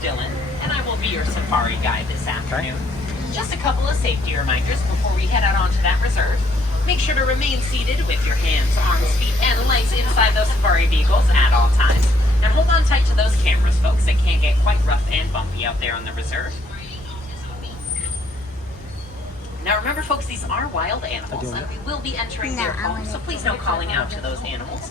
Dylan, and I will be your safari guide this afternoon. Just a couple of safety reminders before we head out onto that reserve. Make sure to remain seated with your hands, arms, feet, and legs inside those safari vehicles at all times. And hold on tight to those cameras, folks. It can get quite rough and bumpy out there on the reserve. Now remember, folks, these are wild animals, and we will be entering their homes, so please no calling out to those animals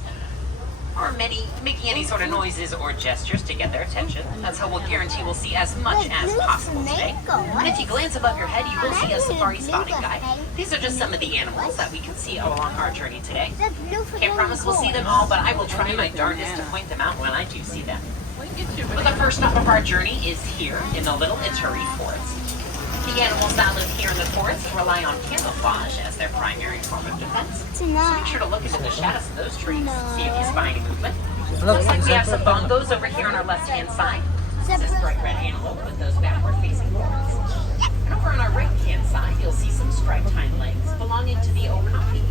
or making any sort of noises or gestures to get their attention. That's how we'll guarantee we'll see as much as possible today. And if you glance above your head, you will see a safari spotting guide. These are just some of the animals that we can see along our journey today. Can't promise we'll see them all, but I will try my darndest to point them out when I do see them. But the first stop of our journey is here in the Little Ituri Forest. The animals that live here in the forest rely on camouflage as their primary form of defense. So make sure to look into the shadows of those trees, see if you spy any movement. Looks like we have some bongos over here on our left-hand side. This is bright red antelope with those backward-facing horns. And over on our right-hand side, you'll see some striped hind legs belonging to the okapi.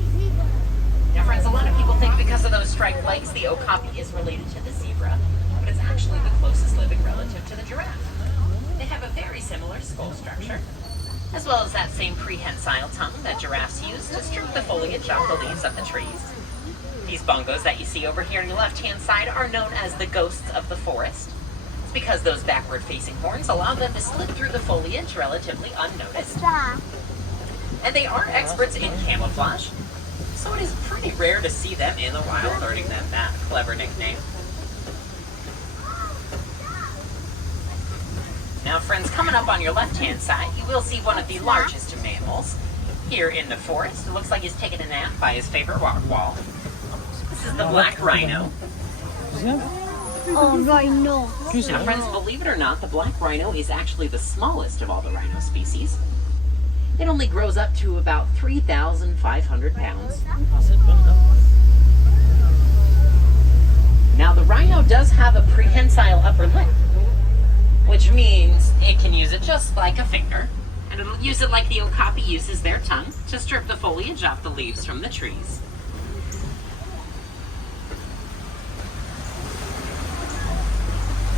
Now, friends, a lot of people think because of those striped legs, the okapi is related to the zebra, but it's actually the closest living relative to the giraffe. They have a very similar skull structure, as well as that same prehensile tongue that giraffes use to strip the foliage off the leaves of the trees. These bongos that you see over here on your left-hand side are known as the ghosts of the forest. It's because those backward-facing horns allow them to slip through the foliage relatively unnoticed. And they are experts in camouflage, so it is pretty rare to see them in the wild, earning them that clever nickname. Now, friends, coming up on your left-hand side, you will see one of the largest mammals here in the forest. It looks like he's taking a nap by his favorite rock wall. This is the black rhino. Oh, rhino. Now, friends, believe it or not, the black rhino is actually the smallest of all the rhino species. It only grows up to about 3,500 pounds. Now, the rhino does have a prehensile upper lip, which means it can use it just like a finger, and it'll use it like the okapi uses their tongue to strip the foliage off the leaves from the trees.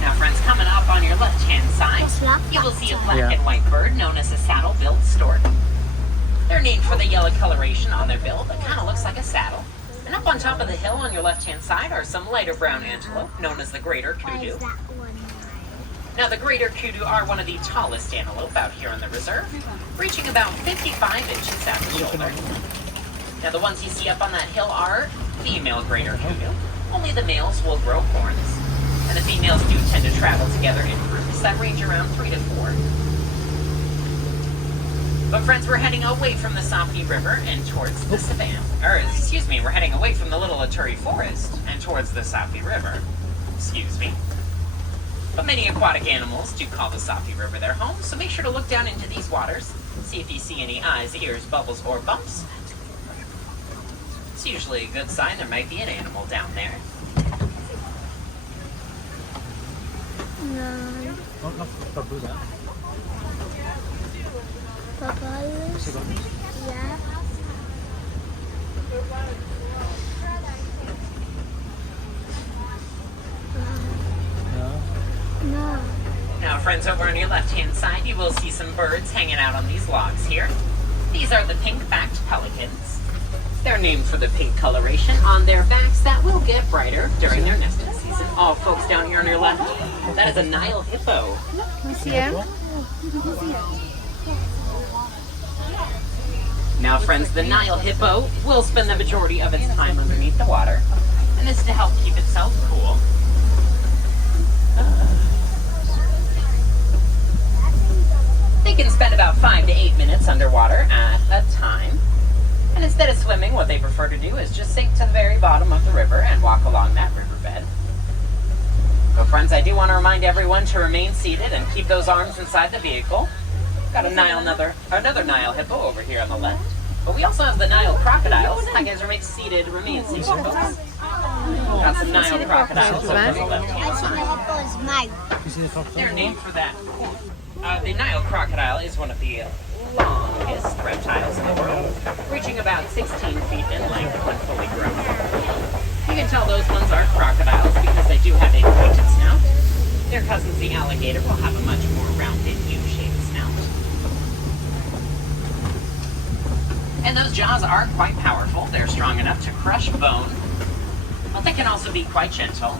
Now, friends, coming up on your left-hand side, you will see a black and white bird known as a saddle-billed stork. They're named for the yellow coloration on their bill that kind of looks like a saddle. And up on top of the hill on your left-hand side are some lighter brown antelope known as the greater kudu. Now, the greater kudu are one of the tallest antelope out here on the reserve, reaching about 55 inches at the shoulder. Now, the ones you see up on that hill are female greater kudu. Only the males will grow horns, and the females do tend to travel together in groups that range around 3 to 4. But, friends, we're heading away from the Sapi River and towards the savannah. We're heading away from the Little Ituri Forest and towards the Sapi River. But many aquatic animals do call the Sapi River their home, so make sure to look down into these waters, see if you see any eyes, ears, bubbles, or bumps. It's usually a good sign there might be an animal down there. No. Bubbles. Yeah. No. Now, friends, over on your left-hand side, you will see some birds hanging out on these logs here. These are the pink-backed pelicans. They're named for the pink coloration on their backs that will get brighter during their nesting season. Oh, folks, down here on your left, that is a Nile hippo. Can you see him? Now, friends, the Nile hippo will spend the majority of its time underneath the water, and this is to help keep itself cool. They can spend about 5 to 8 minutes underwater at a time. And instead of swimming, what they prefer to do is just sink to the very bottom of the river and walk along that riverbed. So, friends, I do want to remind everyone to remain seated and keep those arms inside the vehicle. Got another Nile hippo over here on the left. But we also have the Nile crocodiles. Hi, guys, remain seated, folks. Got some Nile crocodiles over on the left-hand side. They're named for that. The Nile crocodile is one of the longest reptiles in the world, reaching about 16 feet in length when fully grown. You can tell those ones are crocodiles because they do have a pointed snout. Their cousins, the alligator, will have a much more rounded U-shaped snout. And those jaws are quite powerful. They're strong enough to crush bone, but they can also be quite gentle.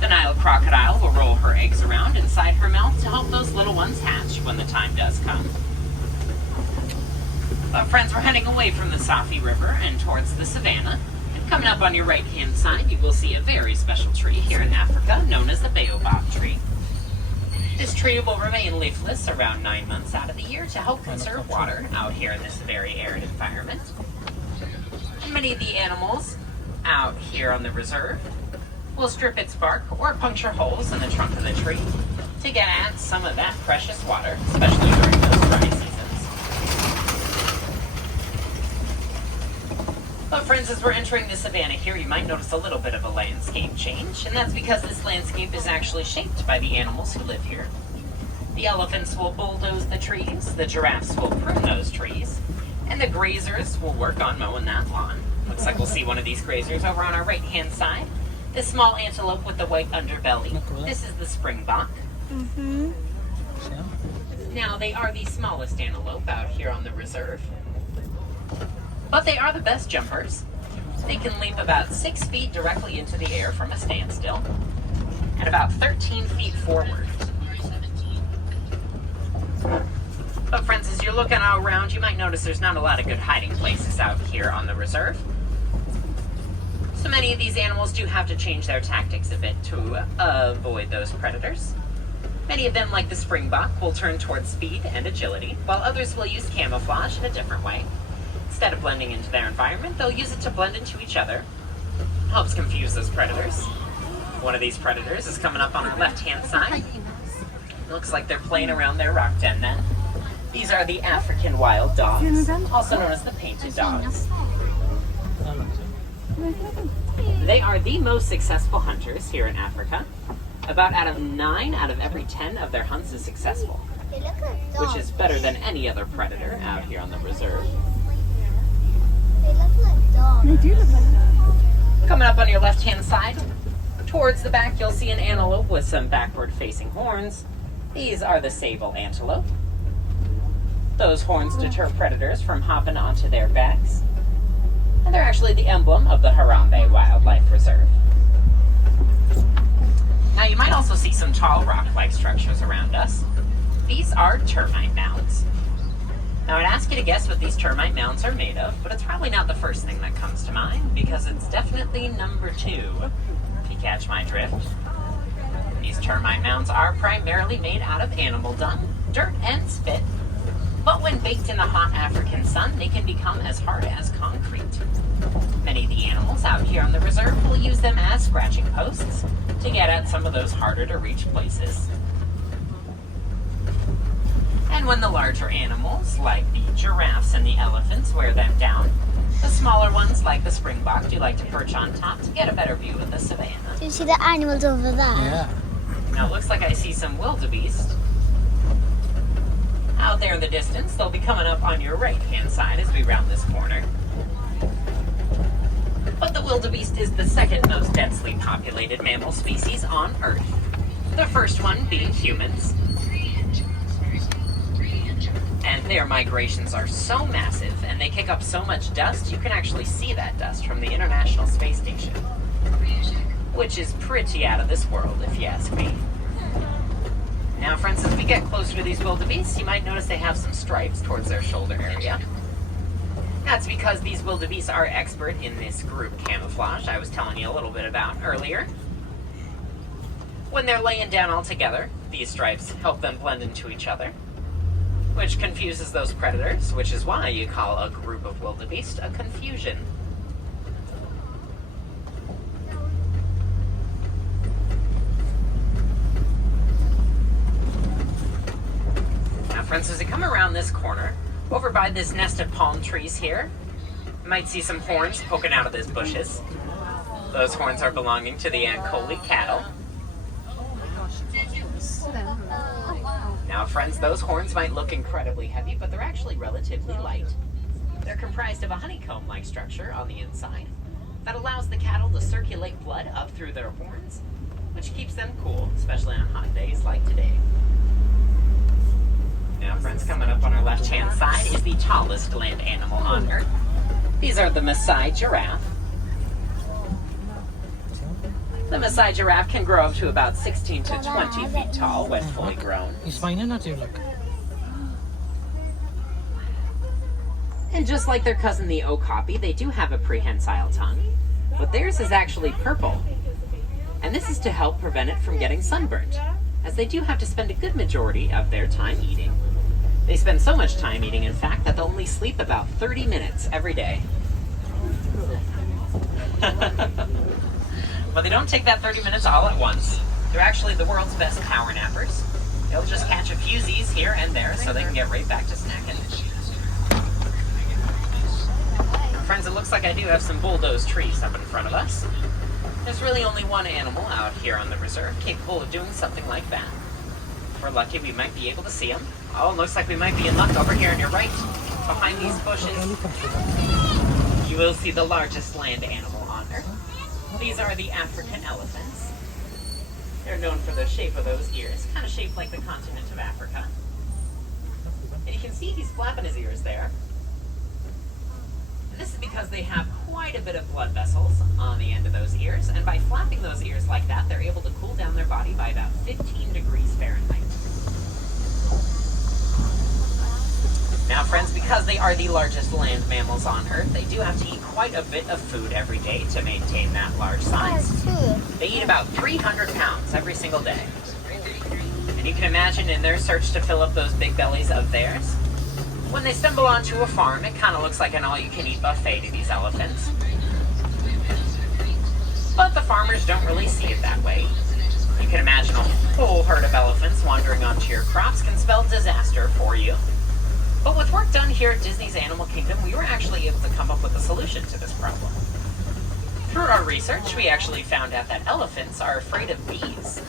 The Nile crocodile will roll her eggs around inside her mouth to help those little ones hatch when the time does come. But friends, we're heading away from the Safi River and towards the savannah. And coming up on your right-hand side, you will see a very special tree here in Africa known as the baobab tree. This tree will remain leafless around 9 months out of the year to help conserve water out here in this very arid environment. And many of the animals out here on the reserve will strip its bark or puncture holes in the trunk of the tree to get at some of that precious water, especially during those dry seasons. But friends, as we're entering the savannah here, you might notice a little bit of a landscape change, and that's because this landscape is actually shaped by the animals who live here. The elephants will bulldoze the trees, the giraffes will prune those trees, and the grazers will work on mowing that lawn. Looks like we'll see one of these grazers over on our right-hand side. This small antelope with the white underbelly. This is the springbok. Now, they are the smallest antelope out here on the reserve, but they are the best jumpers. They can leap about 6 feet directly into the air from a standstill and about 13 feet forward. But friends, as you're looking all around, you might notice there's not a lot of good hiding places out here on the reserve. So many of these animals do have to change their tactics a bit to avoid those predators. Many of them, like the springbok, will turn towards speed and agility, while others will use camouflage in a different way. Instead of blending into their environment, they'll use it to blend into each other. Helps confuse those predators. One of these predators is coming up on our left-hand side. Looks like they're playing around their rock den then. These are the African wild dogs, also known as the painted dogs. They are the most successful hunters here in Africa. About 9 out of every 10 of their hunts is successful, which is better than any other predator out here on the reserve. They look like dogs. They do look like dogs. Coming up on your left-hand side, towards the back, you'll see an antelope with some backward-facing horns. These are the sable antelope. Those horns deter predators from hopping onto their backs. And they're actually the emblem of the Harambe Wildlife Reserve. Now, you might also see some tall rock-like structures around us. These are termite mounds. Now, I'd ask you to guess what these termite mounds are made of, but it's probably not the first thing that comes to mind, because it's definitely number 2, if you catch my drift. These termite mounds are primarily made out of animal dung, dirt, and spit, but when baked in the hot African sun, they can become as hard as concrete. Many of the animals out here on the reserve will use them as scratching posts to get at some of those harder to reach places. And when the larger animals, like the giraffes and the elephants, wear them down, the smaller ones, like the springbok, do like to perch on top to get a better view of the savannah. Do you see the animals over there? Yeah. Now it looks like I see some wildebeest out there in the distance. They'll be coming up on your right-hand side as we round this corner. But the wildebeest is the second most densely populated mammal species on Earth. The first one being humans. And their migrations are so massive and they kick up so much dust, you can actually see that dust from the International Space Station, which is pretty out of this world, if you ask me. Now, friends, as we get closer to these wildebeest, you might notice they have some stripes towards their shoulder area. That's because these wildebeest are expert in this group camouflage I was telling you a little bit about earlier. When they're laying down all together, these stripes help them blend into each other, which confuses those predators, which is why you call a group of wildebeest a confusion. Now, friends, as you come around this corner, over by this nest of palm trees here, you might see some horns poking out of these bushes. Those horns are belonging to the Ankoli cattle. Now, friends, those horns might look incredibly heavy, but they're actually relatively light. They're comprised of a honeycomb-like structure on the inside that allows the cattle to circulate blood up through their horns, which keeps them cool, especially on hot days like today. Now, friends, coming up on our left-hand side is the tallest land animal on Earth. These are the Maasai giraffe. The Maasai giraffe can grow up to about 16 to 20 feet tall when fully grown. Is fine natuurlijk. And just like their cousin the okapi, they do have a prehensile tongue, but theirs is actually purple. And this is to help prevent it from getting sunburnt, as they do have to spend a good majority of their time eating. They spend so much time eating, in fact, that they'll only sleep about 30 minutes every day. But they don't take that 30 minutes all at once. They're actually the world's best power nappers. They'll just catch a few Z's here and there so they can get right back to snacking. Friends, it looks like I do have some bulldozed trees up in front of us. There's really only one animal out here on the reserve capable of doing something like that. If we're lucky, we might be able to see him. Oh, looks like we might be in luck over here on your right. Behind these bushes, you will see the largest land animal on Earth. These are the African elephants. They're known for the shape of those ears, kind of shaped like the continent of Africa. And you can see he's flapping his ears there. And this is because they have quite a bit of blood vessels on the end of those ears, and by flapping those ears like that, they're able to cool down their body by about 15 degrees Fahrenheit. Now, friends, because they are the largest land mammals on Earth, they do have to eat quite a bit of food every day to maintain that large size. They eat about 300 pounds every single day. And you can imagine in their search to fill up those big bellies of theirs, when they stumble onto a farm, it kind of looks like an all-you-can-eat buffet to these elephants. But the farmers don't really see it that way. You can imagine a whole herd of elephants wandering onto your crops can spell disaster for you. But with work done here at Disney's Animal Kingdom, we were actually able to come up with a solution to this problem. Through our research, we actually found out that elephants are afraid of bees.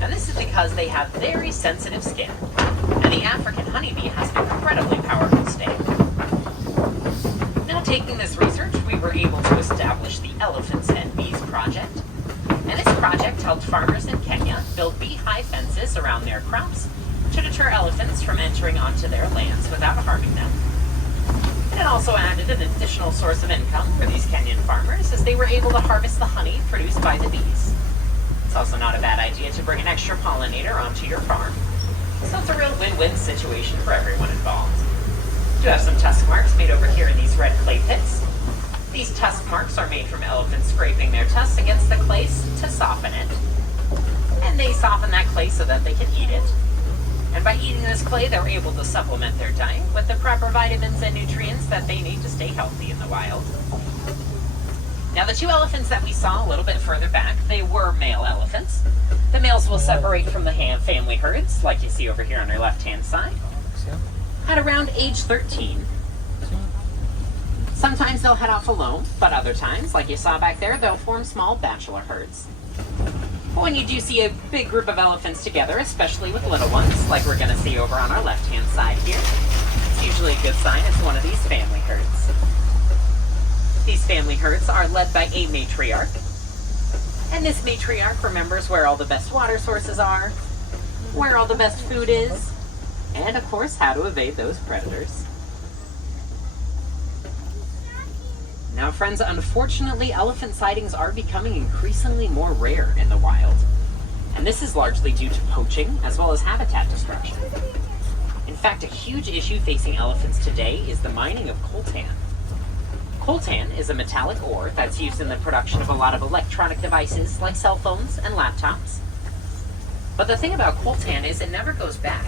And this is because they have very sensitive skin, and the African honeybee has an incredibly powerful sting. Now, taking this research, we were able to establish the Elephants and Bees Project. And this project helped farmers in Kenya build beehive fences around their crops to deter elephants from entering onto their lands without harming them. And it also added an additional source of income for these Kenyan farmers as they were able to harvest the honey produced by the bees. It's also not a bad idea to bring an extra pollinator onto your farm. So it's a real win-win situation for everyone involved. You have some tusk marks made over here in these red clay pits. These tusk marks are made from elephants scraping their tusks against the clay to soften it. And they soften that clay so that they can eat it. And by eating this clay, they're able to supplement their diet with the proper vitamins and nutrients that they need to stay healthy in the wild. Now, the two elephants that we saw a little bit further back, they were male elephants. The males will separate from the family herds, like you see over here on your left-hand side, at around age 13. Sometimes they'll head off alone, but other times, like you saw back there, they'll form small bachelor herds. But when you do see a big group of elephants together, especially with little ones, like we're going to see over on our left-hand side here, it's usually a good sign it's one of these family herds. These family herds are led by a matriarch, and this matriarch remembers where all the best water sources are, where all the best food is, and of course how to evade those predators. Now, friends, unfortunately, elephant sightings are becoming increasingly more rare in the wild. And this is largely due to poaching, as well as habitat destruction. In fact, a huge issue facing elephants today is the mining of coltan. Coltan is a metallic ore that's used in the production of a lot of electronic devices, like cell phones and laptops. But the thing about coltan is it never goes bad.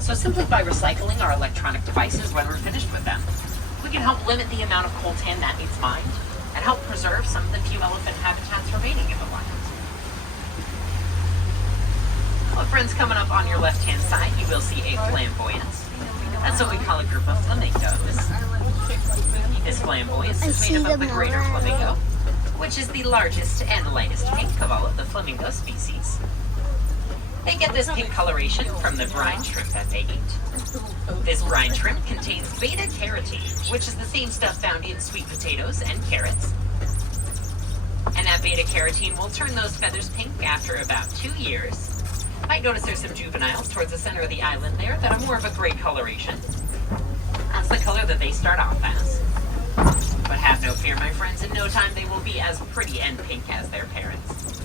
So simply by recycling our electronic devices when we're finished with them, we can help limit the amount of coltan that needs mined and help preserve some of the few elephant habitats remaining in the wild. Well, friends, coming up on your left-hand side, you will see a flamboyant. That's what we call a group of flamingos. This flamboyant is made up of the greater flamingo, which is the largest and lightest pink of all of the flamingo species. They get this pink coloration from the brine shrimp that they eat. This brine shrimp contains beta-carotene, which is the same stuff found in sweet potatoes and carrots. And that that beta carotene will turn those feathers pink after about 2 years. Might notice there's some juveniles towards the center of the island there that are more of a gray coloration. That's the color that they start off as. But have no fear, my friends, in no time they will be as pretty and pink as their parents.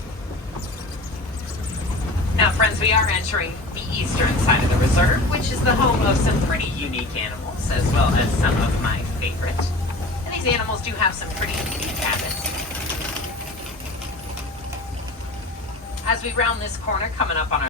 Now, friends, we are entering the eastern side of the reserve, which is the home of some pretty unique animals, as well as some of my favorite. And these animals do have some pretty unique habits. As we round this corner, coming up on our